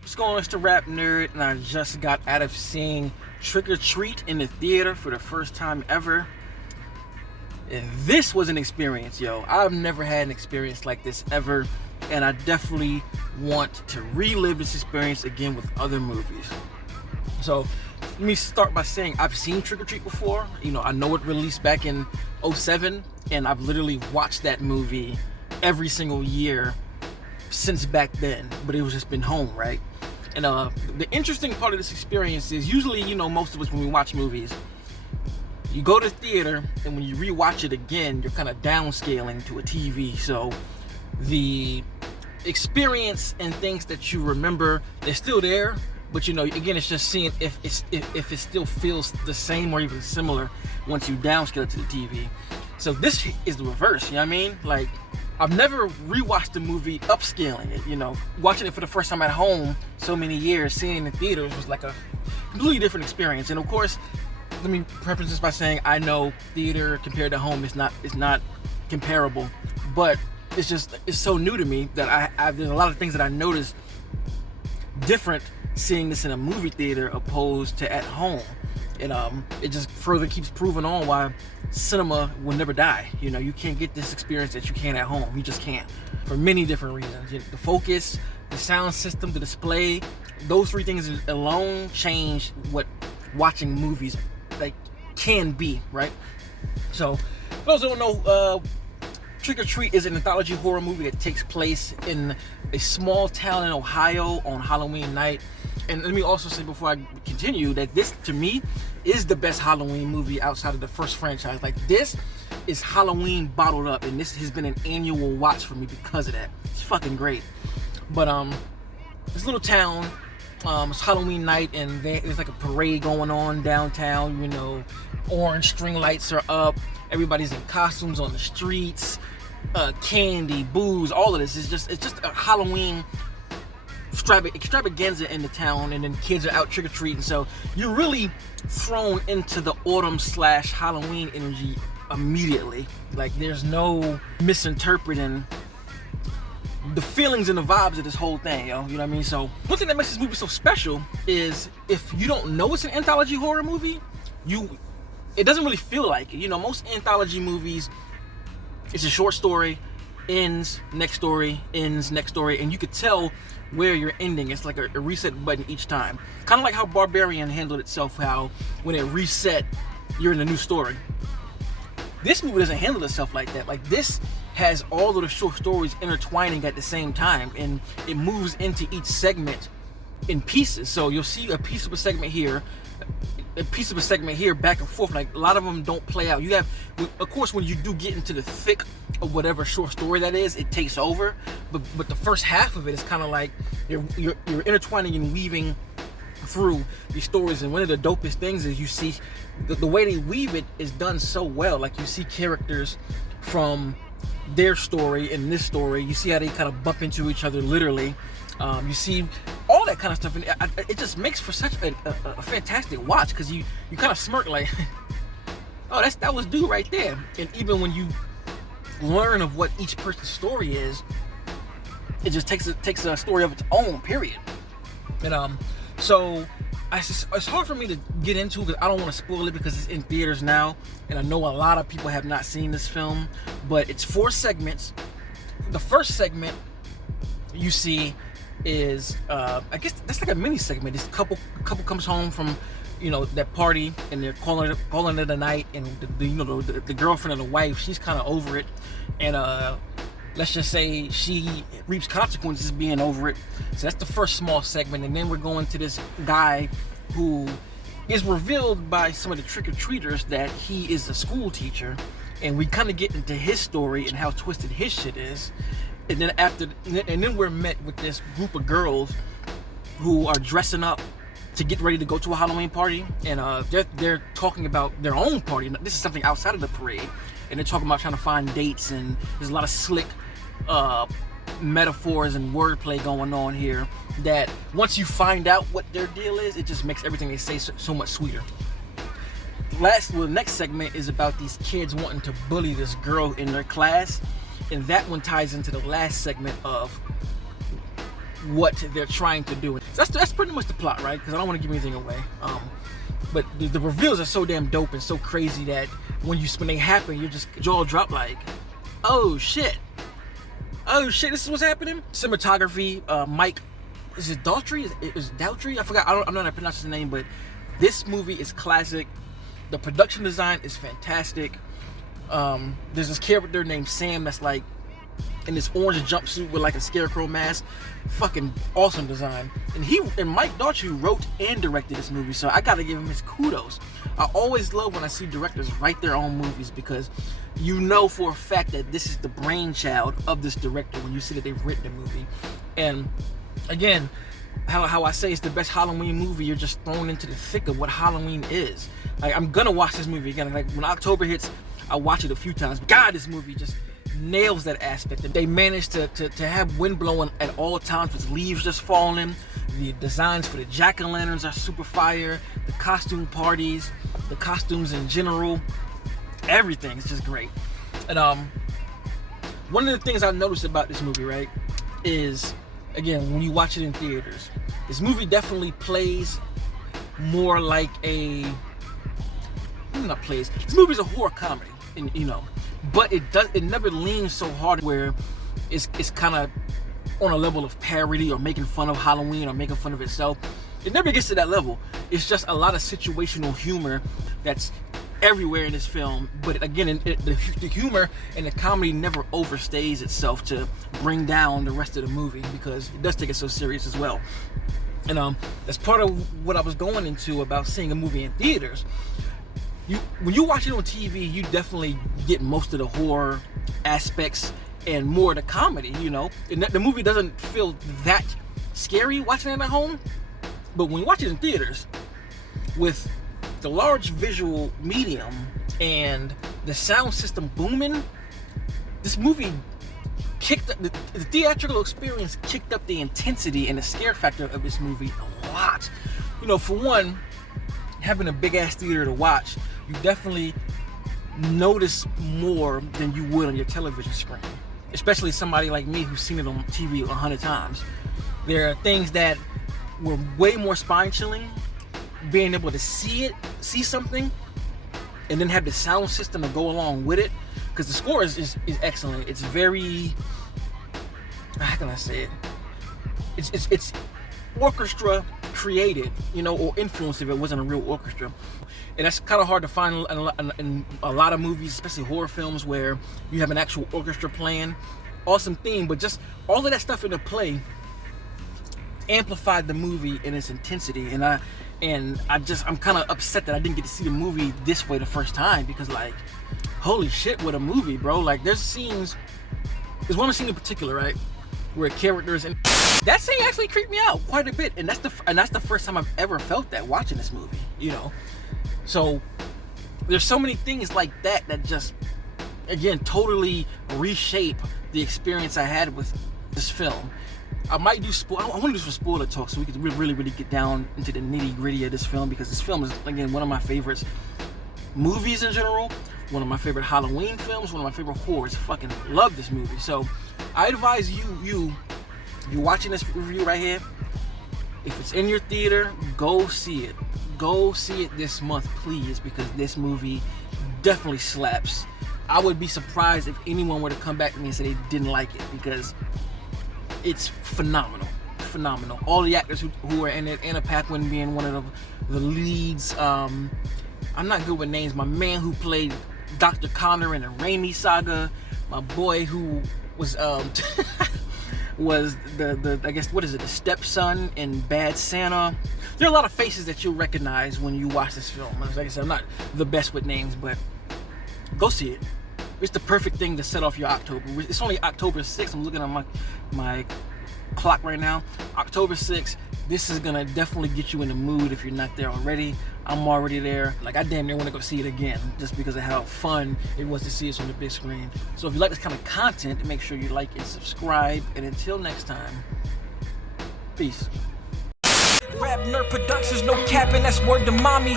What's going on? It's the RapNerd, and I just got out of seeing Trick or Treat in the theater for the first time ever. And this was an experience, yo. I've never had an experience like this ever, and I definitely want to relive this experience again with other movies. So, let me start by saying I've seen Trick or Treat before. You know, I know it released back in 2007, and I've literally watched that movie every single year since back then, but it was just been home, right? And the interesting part of this experience is usually, you know, most of us when we watch movies, you go to the theater, and when you rewatch it again, you're kind of downscaling to a TV. So the experience and things that you remember, they're still there, but you know, again, it's just seeing if it still feels the same or even similar once you downscale it to the TV. So this is the reverse, you know what I mean? Like, I've never rewatched the movie upscaling it, you know. Watching it for the first time at home so many years, seeing it in the theaters was like a completely different experience. And of course, let me preface this by saying I know theater compared to home is not comparable, but it's so new to me that there's a lot of things that I noticed different seeing this in a movie theater opposed to at home. And it just further keeps proving on why cinema will never die. You know, you can't get this experience that you can at home. You just can't, for many different reasons. The focus, the sound system, the display, those three things alone change what watching movies like can be, right? So, for those who don't know, Trick or Treat is an anthology horror movie that takes place in a small town in Ohio on Halloween night. And let me also say before I continue that this, to me, is the best Halloween movie outside of the first franchise. Like, this is Halloween bottled up, and this has been an annual watch for me because of that. It's fucking great. But this little town, it's Halloween night, and there's like a parade going on downtown. You know, orange string lights are up. Everybody's in costumes on the streets. Candy, booze, all of this. It's just a Halloween extravaganza in the town, and then kids are out trick-or-treating, so you're really thrown into the autumn/Halloween energy immediately. Like, there's no misinterpreting the feelings and the vibes of this whole thing, yo. You know what I mean? So one thing that makes this movie so special is if you don't know it's an anthology horror movie, it doesn't really feel like it. You know, most anthology movies, it's a short story, ends, next story, ends, next story, and you could tell where you're ending. It's like a reset button each time. Kind of like how Barbarian handled itself, how when it reset, you're in a new story. This movie doesn't handle itself like that. Like, this has all of the short stories intertwining at the same time, and it moves into each segment in pieces. So you'll see a piece of a segment here, a piece of a segment here, back and forth. Like, a lot of them don't play out. You have, of course, when you do get into the thick of whatever short story that is, it takes over. But the first half of it is kind of like you're intertwining and weaving through these stories. And one of the dopest things is you see the way they weave it is done so well. Like, you see characters from their story and this story. You see how they kind of bump into each other literally. You see all that kind of stuff, and it just makes for such a fantastic watch, because you kind of smirk like, oh, that was due right there. And even when you learn of what each person's story is, it just takes a story of its own, period. And so it's hard for me to get into because I don't want to spoil it because it's in theaters now, and I know a lot of people have not seen this film. But it's 4 segments. The first segment you see is I guess that's like a mini segment. This couple comes home from, you know, that party, and they're calling it a night, and the girlfriend and the wife, she's kind of over it, and let's just say she reaps consequences being over it. So that's the first small segment, and then we're going to this guy who is revealed by some of the trick-or-treaters that he is a school teacher, and we kind of get into his story and how twisted his shit is. And then we're met with this group of girls who are dressing up to get ready to go to a Halloween party, and they're talking about their own party. This is something outside of the parade, and they're talking about trying to find dates, and there's a lot of slick metaphors and wordplay going on here that once you find out what their deal is, it just makes everything they say so much sweeter. The next segment is about these kids wanting to bully this girl in their class, and that one ties into the last segment of what they're trying to do. So that's pretty much the plot, right? Because I don't want to give anything away. But the reveals are so damn dope and so crazy that when they happen, you're just jaw drop like, oh shit, this is what's happening. Cinematography, Mike, is it Daughtry? Is it Daughtry? I forgot. I'm not gonna pronounce his name, but this movie is classic. The production design is fantastic. There's this character named Sam that's like in this orange jumpsuit with like a scarecrow mask. Fucking awesome design. And Mike Daughtry wrote and directed this movie, so I gotta give him his kudos. I always love when I see directors write their own movies, because you know for a fact that this is the brainchild of this director when you see that they've written the movie. And again, how I say it's the best Halloween movie, you're just thrown into the thick of what Halloween is. Like, I'm gonna watch this movie again. Like, when October hits, I'll watch it a few times. But God, this movie just nails that aspect. They managed to have wind blowing at all times with leaves just falling. The designs for the jack-o'-lanterns are super fire. The costume parties, the costumes in general, everything is just great. And one of the things I've noticed about this movie, right, is, again, when you watch it in theaters, this movie definitely plays more like this movie's a horror comedy, and but it never leans so hard where it's kind of on a level of parody or making fun of Halloween or making fun of itself. It never gets to that level. It's just a lot of situational humor that's everywhere in this film. But again, the humor and the comedy never overstays itself to bring down the rest of the movie, because it does take it so serious as well. And that's part of what I was going into about seeing a movie in theaters. When you watch it on TV, you definitely get most of the horror aspects and more of the comedy, And the movie doesn't feel that scary watching it at home. But when you watch it in theaters, with the large visual medium and the sound system booming, this movie kicked up, the theatrical experience kicked up the intensity and the scare factor of this movie a lot. For one, having a big ass theater to watch, you definitely notice more than you would on your television screen, especially somebody like me who's seen it on TV 100 times. There are things that were way more spine chilling, being able to see something and then have the sound system to go along with it, because the score is excellent. It's very, how can I say it? It's orchestra created, or influenced if it wasn't a real orchestra. And that's kind of hard to find in a lot of movies, especially horror films, where you have an actual orchestra playing. Awesome theme, but just all of that stuff in the play amplified the movie in its intensity. And I'm kind of upset that I didn't get to see the movie this way the first time, because like, holy shit, what a movie, bro. Like, there's one scene in particular, right, where a character is in. That scene actually creeped me out quite a bit, and that's the first time I've ever felt that watching this movie, So there's so many things like that just, again, totally reshape the experience I had with this film. I might do I want to do some spoiler talk so we can really get down into the nitty gritty of this film, because this film is, again, one of my favorites movies in general, one of my favorite Halloween films, one of my favorite horrors. Fucking love this movie. So I advise you're watching this review right here, if it's in your theater, go see it. Go see it this month, please, because this movie definitely slaps. I would be surprised if anyone were to come back to me and say they didn't like it, because it's phenomenal. All the actors who are in it, Anna Paquin being one of the leads. I'm not good with names. My man who played Dr. Connor in the Raimi saga, my boy who was was the I guess, what is it, the stepson in Bad Santa. There are a lot of faces that you'll recognize when you watch this film. Like I said, I'm not the best with names, but go see it. It's the perfect thing to set off your October. It's only October 6th. I'm looking at my clock right now. October 6th. This is gonna definitely get you in the mood if you're not there already. I'm already there. Like, I damn near want to go see it again, just because of how fun it was to see us on the big screen. So if you like this kind of content, make sure you like and subscribe. And until next time, peace. RapNerd Productions, no capping, that's word to mommy.